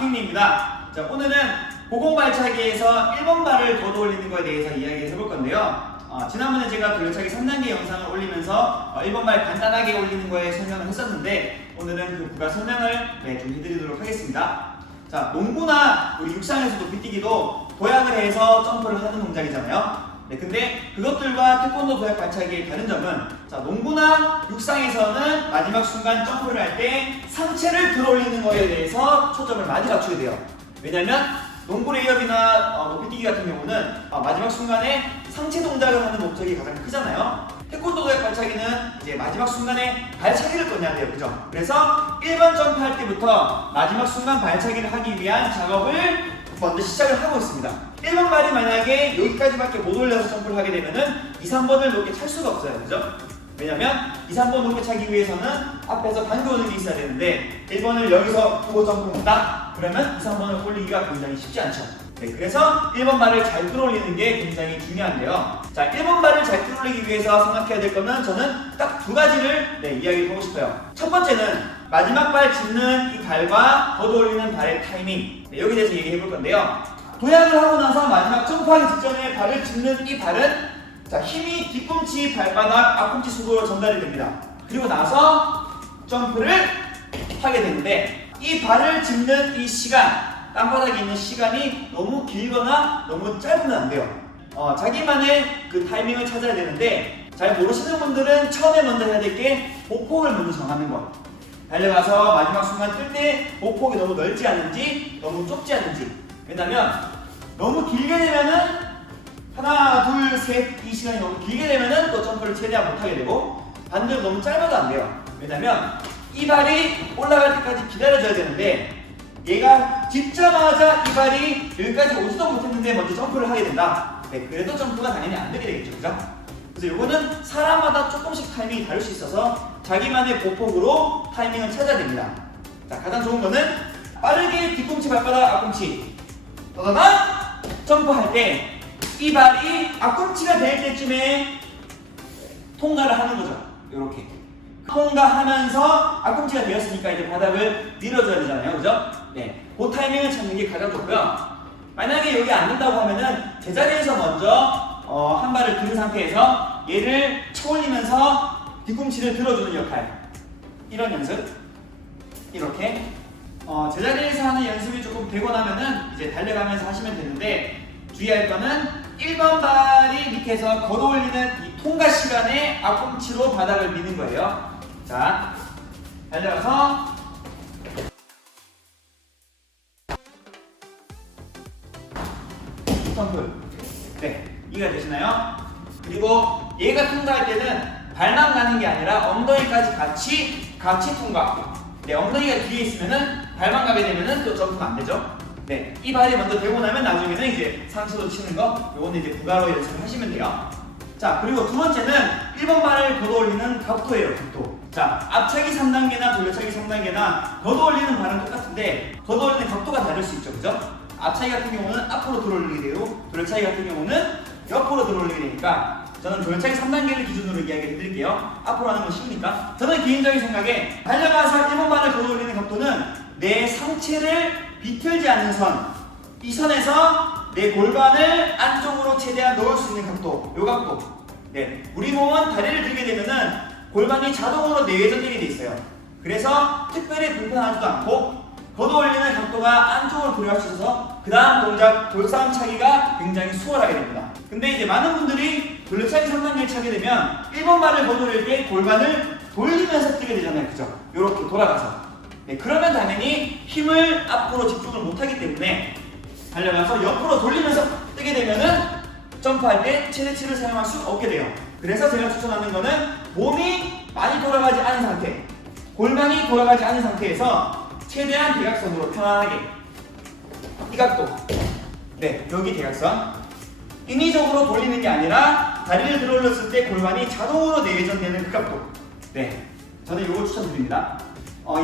킹리입니다. 자, 오늘은 고공발차기에서 1번 발을 걷어 올리는 것에 대해서 이야기해 볼 건데요. 지난번에 제가 돌려차기 3단계 영상을 올리면서 1번 발 간단하게 올리는 거에 설명을 했었는데 오늘은 그 부가 설명을 좀 해드리도록 하겠습니다. 자, 농구나 우리 육상에서도 빗뛰기도 도약을 해서 점프를 하는 동작이잖아요. 근데 그것들과 태권도 도약 발차기의 다른 점은, 자, 농구나 육상에서는 마지막 순간 점프를 할 때 상체를 들어 올리는 거에 대해서 초점을 많이 맞추게 돼요. 왜냐면 농구 레이업이나 높이뛰기 같은 경우는 마지막 순간에 상체 동작을 하는 목적이 가장 크잖아요. 태권도 도약 발차기는 이제 마지막 순간에 발차기를 꺼내야 돼요. 그죠? 그래서 1번 점프할 때부터 마지막 순간 발차기를 하기 위한 작업을 먼저 시작을 하고 있습니다. 1번 발이 만약에 여기까지밖에 못 올려서 점프를 하게 되면은 2, 3번을 높게 찰 수가 없어요. 그죠? 왜냐면 2, 3번 높게 차기 위해서는 앞에서 당겨오는 게 있어야 되는데 1번을 여기서 보고 점프를 한다? 그러면 2, 3번을 올리기가 굉장히 쉽지 않죠. 그래서 1번 발을 잘 끌어올리는 게 굉장히 중요한데요. 자, 1번 발을 잘 끌어올리기 위해서 생각해야 될 거는 저는 딱 두 가지를 이야기해보고 싶어요. 첫 번째는 마지막 발 짚는 이 발과 걷어올리는 발의 타이밍, 여기에 대해서 얘기해 볼 건데요. 도약을 하고 나서 마지막 점프하기 직전에 발을 짚는 이 발은, 자, 힘이 뒤꿈치, 발바닥, 앞꿈치 수도로 전달이 됩니다. 그리고 나서 점프를 하게 되는데 이 발을 짚는 이 시간, 땅바닥에 있는 시간이 너무 길거나 너무 짧으면 안 돼요. 자기만의 그 타이밍을 찾아야 되는데, 잘 모르시는 분들은 처음에 먼저 해야 될 게 보폭을 먼저 정하는 것. 달려가서 마지막 순간 뜰 때 보폭이 너무 넓지 않은지 너무 좁지 않은지. 왜냐면 너무 길게 되면은 하나 둘 셋 이 시간이 너무 길게 되면은 또 점프를 최대한 못하게 되고, 반대로 너무 짧아도 안 돼요. 왜냐면 이 발이 올라갈 때까지 기다려줘야 되는데 얘가 짚자마자 이 발이 여기까지 오지도 못했는데 먼저 점프를 하게 된다. 그래도 점프가 당연히 안 되게 되겠죠. 그죠? 그래서 이거는 사람마다 조금씩 타이밍이 다를 수 있어서 자기만의 보폭으로 타이밍을 찾아야 됩니다. 자, 가장 좋은 거는 빠르게 뒤꿈치, 발바닥, 앞꿈치 떠다가 점프할 때 이 발이 앞꿈치가 될 때쯤에 통과를 하는 거죠. 이렇게 통과하면서 앞꿈치가 되었으니까 이제 바닥을 밀어줘야 되잖아요. 그죠? 그 타이밍을 찾는 게 가장 좋고요. 만약에 여기 안 된다고 하면은 제자리에서 먼저 한 발을 든 상태에서 얘를 쳐올리면서 뒤꿈치를 들어주는 역할, 이런 연습, 이렇게 제자리에서 하는 연습이 조금 되고 나면은 이제 달려가면서 하시면 되는데, 주의할 거는 1번 발이 밑에서 걷어올리는 이 통과 시간에 앞꿈치로 바닥을 미는 거예요. 자, 달려가서 점프. 이해가 되시나요? 그리고 얘가 통과할 때는 발만 가는 게 아니라 엉덩이까지 같이 통과. 엉덩이가 뒤에 있으면은 발만 가게 되면은 또 점프가 안 되죠. 이 발이 먼저 되고 나면 나중에는 이제 상체로 치는 거, 요거는 이제 부가로 연습을 하시면 돼요. 자, 그리고 두 번째는 1번 발을 걷어올리는 각도예요. 각도. 자, 앞차기 3단계나 돌려차기 3단계나 걷어올리는 발은 똑같은데 걷어올리는 각도가 다를 수 있죠. 그죠? 앞차기 같은 경우는 앞으로 들어올리게 되고 돌려차기 같은 경우는 옆으로 들어올리게 되니까, 저는 돌려차기 3단계를 기준으로 이야기를 해드릴게요. 앞으로 하는 건 쉬우니까. 저는 개인적인 생각에 달려가서 1번 발을 걷어올리는 각도는 내 상체를 비틀지 않는 선, 이 선에서 내 골반을 안쪽으로 최대한 넣을 수 있는 각도, 요 각도. 우리 몸은 다리를 들게 되면은 골반이 자동으로 내외전되게 돼 있어요. 그래서 특별히 불편하지도 않고 걷어올리는 각도가 안쪽으로 들어갈 수 있어서 그 다음 동작 돌싸움 차기가 굉장히 수월하게 됩니다. 근데 이제 많은 분들이 돌려차기 3단계를 차게 되면 1번 발을 걷어올릴 때 골반을 돌리면서 뛰게 되잖아요. 그죠? 이렇게 돌아가서. 그러면 당연히 힘을 앞으로 집중을 못하기 때문에 달려가서 옆으로 돌리면서 뜨게 되면은 점프할 때 최대치를 사용할 수 없게 돼요. 그래서 제가 추천하는 거는 몸이 많이 돌아가지 않은 상태, 골반이 돌아가지 않은 상태에서 최대한 대각선으로 편안하게, 이 각도, 여기 대각선, 인위적으로 돌리는 게 아니라 다리를 들어 올렸을 때 골반이 자동으로 내외전되는 그 각도. 저는 이걸 추천드립니다.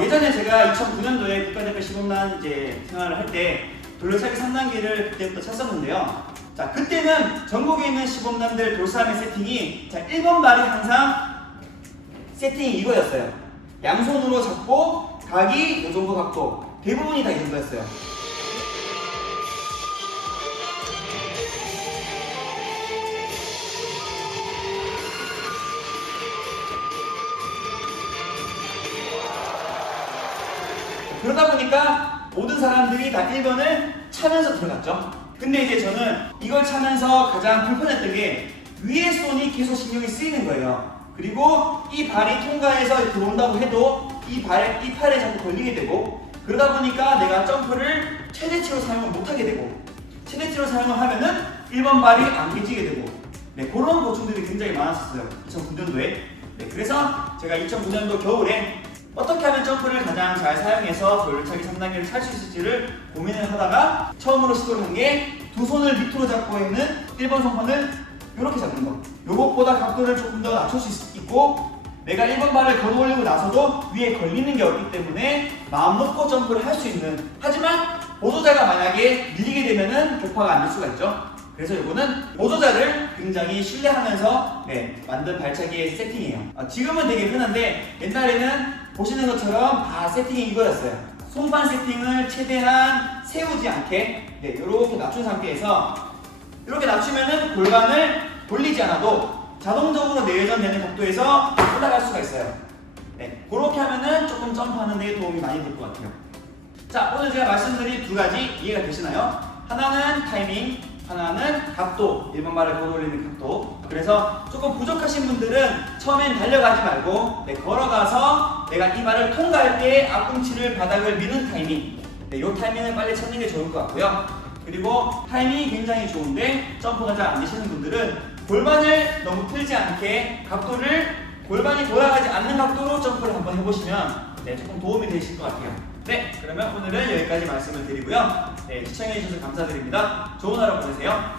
예전에 제가 2009년도에 국가대표 시범단 이제 생활을 할 때 돌려차기 3단계를 그때부터 찼었는데요. 자, 그때는 전국에 있는 시범단들 돌싸움의 세팅이, 자, 1번 발이 항상 세팅이 이거였어요. 양손으로 잡고 각이 이 정도 각도, 대부분이 다 이 정도였어요. 그러다 보니까 모든 사람들이 다 1번을 차면서 들어갔죠. 근데 이제 저는 이걸 차면서 가장 불편했던 게 위에 손이 계속 신경이 쓰이는 거예요. 그리고 이 발이 통과해서 들어온다고 해도 이 팔에 자꾸 걸리게 되고, 그러다 보니까 내가 점프를 최대치로 사용을 못하게 되고, 최대치로 사용을 하면은 1번 발이 안 깨지게 되고, 네, 그런 고충들이 굉장히 많았었어요. 2009년도에. 네, 그래서 제가 2009년도 겨울에 어떻게 하면 점프를 가장 잘 사용해서 돌려차기 3단계를 찰 수 있을지를 고민을 하다가 처음으로 시도를 한 게 두 손을 밑으로 잡고 있는 1번 손판을 이렇게 잡는 거. 요것보다 각도를 조금 더 낮출 수 있고, 내가 1번 발을 걸어 올리고 나서도 위에 걸리는 게 없기 때문에 마음 놓고 점프를 할 수 있는, 하지만 보조자가 만약에 밀리게 되면은 격파가 안 될 수가 있죠. 그래서 이거는 보조자를 굉장히 신뢰하면서 만든 발차기의 세팅이에요. 지금은 되게 흔한데 옛날에는 보시는 것처럼 다 세팅이 이거였어요. 손판 세팅을 최대한 세우지 않게 이렇게 낮춘 상태에서, 이렇게 낮추면은 골반을 돌리지 않아도 자동적으로 내회전되는 각도에서 올라갈 수가 있어요. 그렇게 하면은 조금 점프하는 데 도움이 많이 될 것 같아요. 자, 오늘 제가 말씀드린 두 가지 이해가 되시나요? 하나는 타이밍, 하나는 각도, 1번 발을 걸어 올리는 각도. 그래서 조금 부족하신 분들은 처음엔 달려가지 말고 걸어가서 내가 이 발을 통과할 때 앞꿈치를 바닥을 미는 타이밍, 이 타이밍을 빨리 찾는 게 좋을 것 같고요. 그리고 타이밍이 굉장히 좋은데 점프가 잘 안 되시는 분들은 골반을 너무 틀지 않게 각도를, 골반이 돌아가지 않는 각도로 점프를 한번 해보시면 조금 도움이 되실 것 같아요. 네, 그러면 오늘은 여기까지 말씀을 드리고요. 시청해주셔서 감사드립니다. 좋은 하루 보내세요.